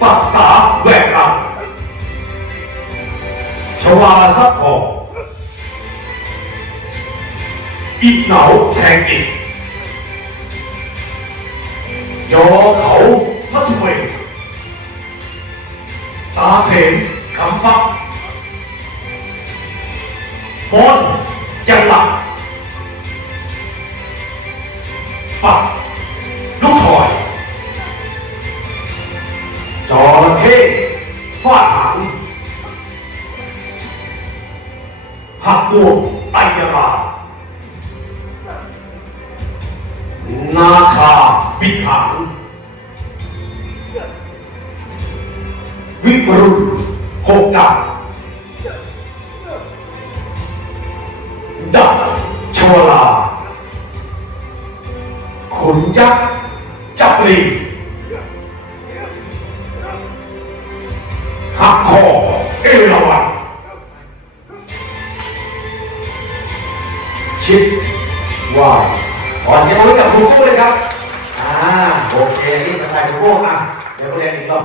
白沙為難，曹話失何？別扭聽見，有口不回，打拳敢發，安人立白。 จอระเข้ฟาดหางหักบวงไอยารานาคาบิดหางวิปรุณหกกับดับชวลาขุนยักษ์จับลิง อักคอเอราวัณชิดวายขอเสียงปรบมือกับครูโก้เลยครับ อ่า โอเค นี่สไตล์ครูโก้อะ เดี๋ยวเรียนอีกรอบ